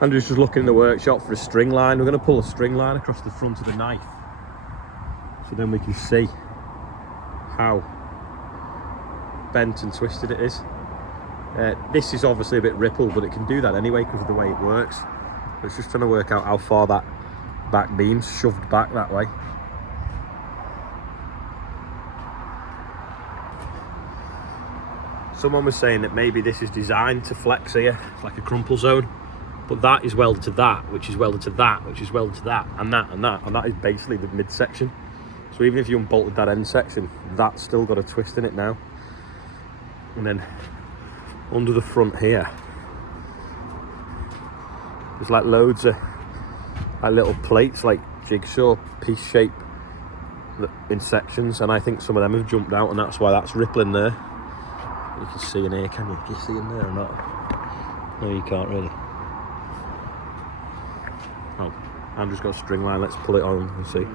Andrew's just looking in the workshop for a string line. We're going to pull a string line across the front of the knife, so then we can see how bent and twisted it is. This is obviously a bit rippled, but it can do that anyway because of the way it works. But it's just trying to work out how far that back beam's shoved back that way. Someone was saying that maybe this is designed to flex here. It's like a crumple zone. But that is welded to that, which is welded to that, which is welded to that, and that, and that. And that is basically the midsection. So even if you unbolted that end section, that's still got a twist in it now. And then under the front here, there's like loads of like little plates, like jigsaw piece shape in sections. And I think some of them have jumped out, and that's why that's rippling there. You can see in here, can you? Can you see in there or not? No, you can't really. Oh, Andrew's got a string line. Let's pull it on and see.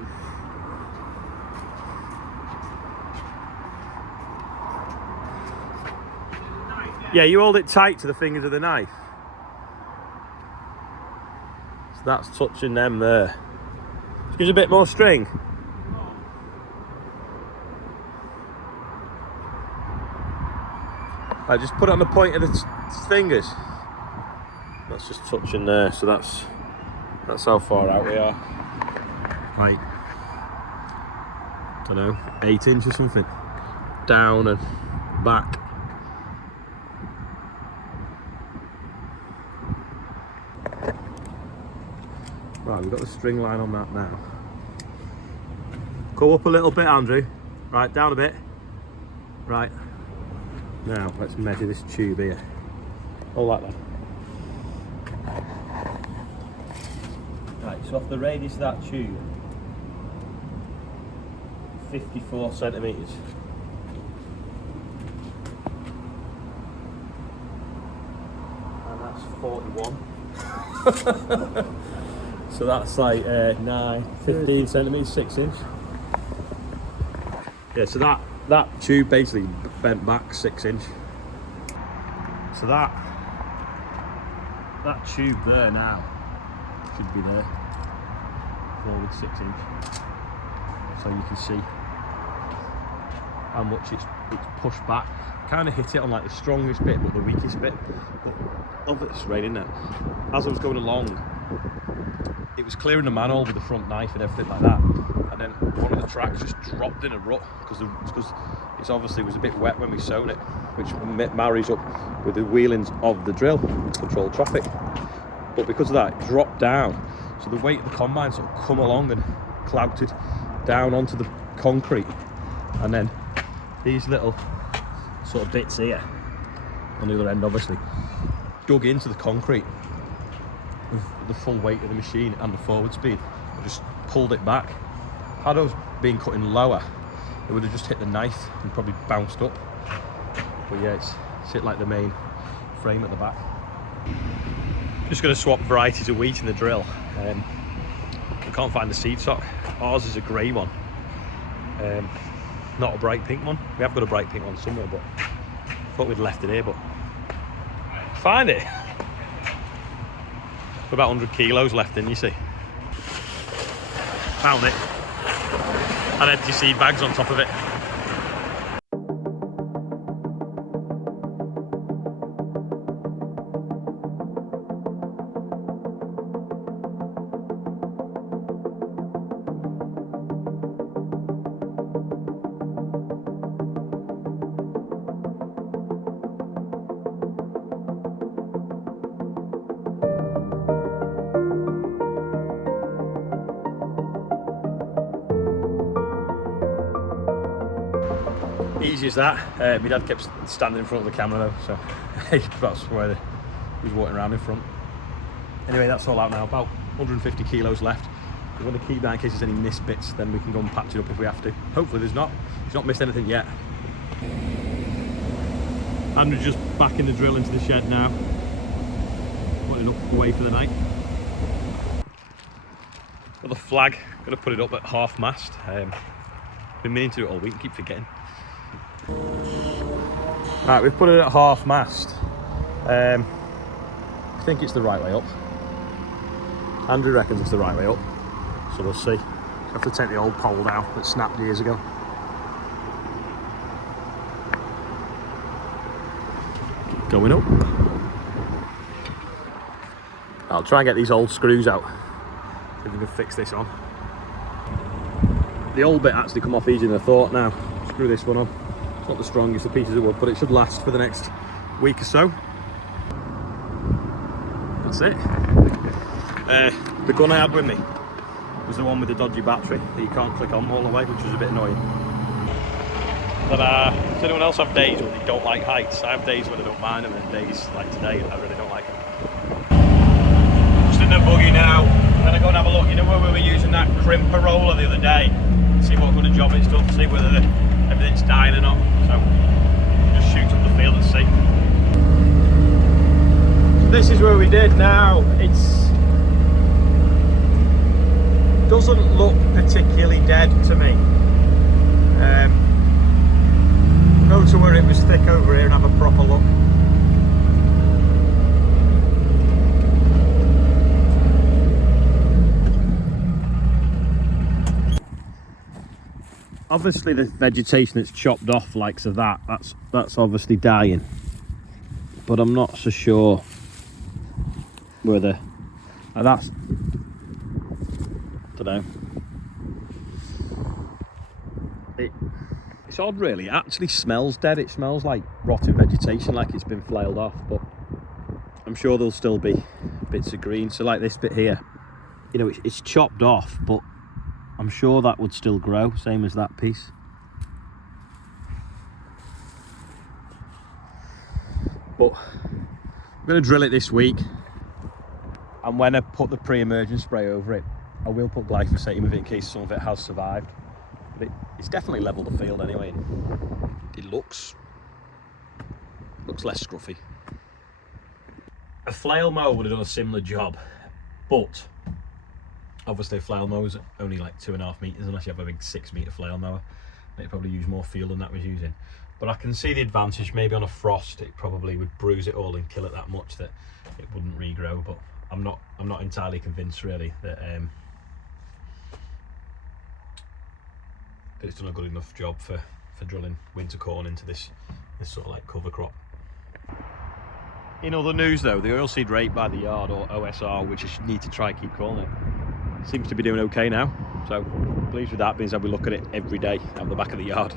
Yeah, you hold it tight to the fingers of the knife. So that's touching them there. Just gives a bit more string. I just put it on the point of the fingers. That's just touching there, so that's how far out we are. Like, I don't know, 8 inches or something. Down and back. Right, we've got the string line on that now. Go up a little bit, Andrew. Right, down a bit. Right. Now, let's measure this tube here. All like that. Right, so off the radius of that tube, 54 centimetres. And that's 41. So that's like 15 centimetres, 6 inch. Yeah, so that tube basically bent back 6 inch. So that tube there now should be there, forward 6 inch. So you can see how much it's pushed back. Kind of hit it on like the strongest bit, but the weakest bit. But love it's raining now. As I was going along, it was clearing the manhole with the front knife and everything like that. And then one of the tracks just dropped in a rut because it's obviously was a bit wet when we sewn it, which marries up with the wheelings of the drill to control traffic. But because of that, it dropped down. So the weight of the combine sort of come along and clouted down onto the concrete. And then these little sort of bits here, on the other end obviously, dug into the concrete with the full weight of the machine and the forward speed. I just pulled it back. Had I been cutting lower, it would have just hit the knife and probably bounced up. But yeah, it's hit like the main frame at the back. Just going to swap varieties of wheat in the drill. I can't find the seed sock. Ours is a grey one, not a bright pink one. We have got a bright pink one somewhere, but I thought we'd left it here, but find it. About 100 kilos left in, you see. Found it. And empty seed bags on top of it. Easy as that. My dad kept standing in front of the camera though, so that's where he was walking around in front. Anyway, that's all out now. About 150 kilos left. We're going to keep that in case there's any missed bits, then we can go and patch it up if we have to. Hopefully there's not. He's not missed anything yet. Andrew's just backing the drill into the shed now. Putting it up away for the night. Got the flag, got to put it up at half mast. Been meaning to do it all week, keep forgetting. Right, we've put it at half mast. I think it's the right way up. Andrew reckons it's the right way up, so we'll see. I have to take the old pole down that snapped years ago. Going up. I'll try and get these old screws out, see if we can fix this on. The old bit actually come off easier than I thought now. Screw this one on. It's not the strongest of pieces of wood, but it should last for the next week or so. That's it. The gun I had with me was the one with the dodgy battery that you can't click on all the way, which was a bit annoying. But does anyone else have days when they don't like heights? I have days when I don't mind them, and days like today I really don't like them. Just in the buggy now. I'm gonna go and have a look. You know where we were using that crimper roller the other day? See what kind of job it's done, see whether everything's dying or not. So just shoot up the field and see. So this is where we did now. It doesn't look particularly dead to me. Go to where it was thick over here and have a proper look. Obviously the vegetation that's chopped off like so that's obviously dying, but I'm not so sure whether that's, I don't know. It's odd really, it actually smells dead. It smells like rotten vegetation, like it's been flailed off, but I'm sure there'll still be bits of green. So like this bit here, you know, it's chopped off, but I'm sure that would still grow, same as that piece. But I'm going to drill it this week, and when I put the pre-emergent spray over it, I will put glyphosate in with it in case some of it has survived. But it's definitely leveled the field anyway. It looks less scruffy. A flail mower would have done a similar job, but obviously a flail mower is only like 2.5 meters unless you have a big 6 meter flail mower. It'd probably use more fuel than that was using. But I can see the advantage. Maybe on a frost it probably would bruise it all and kill it that much that it wouldn't regrow. But I'm not entirely convinced really that it's done a good enough job for drilling winter corn into this sort of like cover crop. In other news though, the oilseed rate by the yard, or OSR, which I need to try and keep calling it, seems to be doing okay now. So I'm pleased with that, because I'll be looking at it every day out the back of the yard.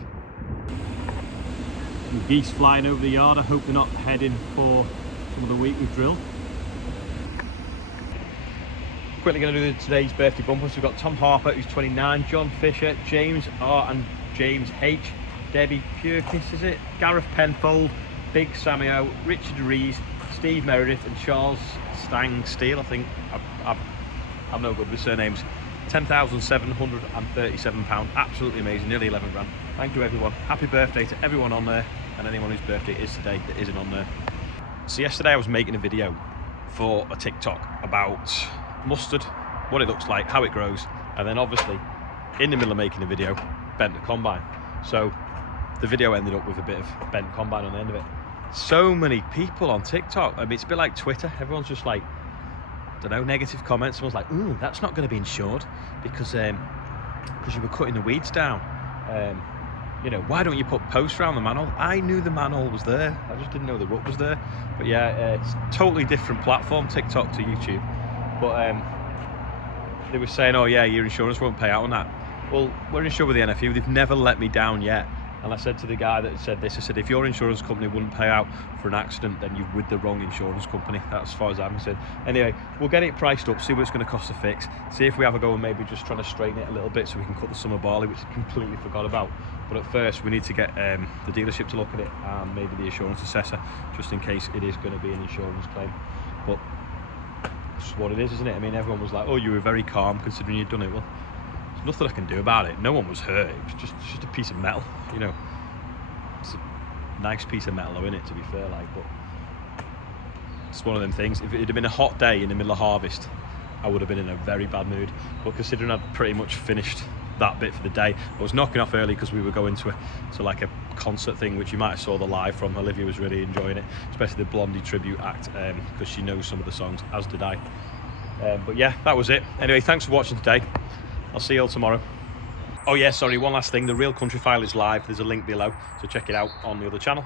Some geese flying over the yard. I hope they're not heading for some of the wheat we've drilled. Quickly going to do today's birthday bumpers. We've got Tom Harper, who's 29, John Fisher, James R and James H, Debbie Purkis, is it? Gareth Penfold, Big Samio, Richard Rees, Steve Meredith and Charles Stang Steele. I think I'm no good with surnames. £10,737. Absolutely amazing, nearly 11 grand. Thank you everyone. Happy birthday to everyone on there, and anyone whose birthday it is today that isn't on there. So yesterday I was making a video for a TikTok about mustard, what it looks like, how it grows, and then obviously in the middle of making the video, bent the combine. So the video ended up with a bit of bent combine on the end of it. So many people on TikTok, I mean, it's a bit like Twitter. Everyone's just like, I don't know, negative comments. Someone's like, ooh, that's not going to be insured because you were cutting the weeds down. You know, why don't you put posts around the manhole? I knew the manhole was there, I just didn't know the rut was there. But yeah, it's a totally different platform, TikTok to YouTube. But they were saying, oh yeah, your insurance won't pay out on that. Well, we're insured with the NFU. They've never let me down yet. And I said to the guy that said this, I said, if your insurance company wouldn't pay out for an accident, then you're with the wrong insurance company. That's as far as I'm concerned. Anyway, we'll get it priced up, see what it's going to cost to fix, see if we have a go and maybe just trying to straighten it a little bit so we can cut the summer barley, which I completely forgot about. But at first, we need to get the dealership to look at it and maybe the insurance assessor, just in case it is going to be an insurance claim. But it's what it is, isn't it? I mean, everyone was like, oh, you were very calm considering you'd done it. Well, there's nothing I can do about it. No one was hurt. It was just a piece of metal, you know. It's a nice piece of metal though, innit, to be fair, like, but it's one of them things. If it had been a hot day in the middle of harvest, I would have been in a very bad mood. But considering I'd pretty much finished that bit for the day, I was knocking off early because we were going to like a concert thing, which you might have saw the live from. Olivia was really enjoying it, especially the Blondie tribute act, because she knows some of the songs, as did I. But yeah, that was it. Anyway, thanks for watching today. I'll see you all tomorrow. Oh yeah, sorry, one last thing. The real Countryfile is live. There's a link below, so check it out on the other channel.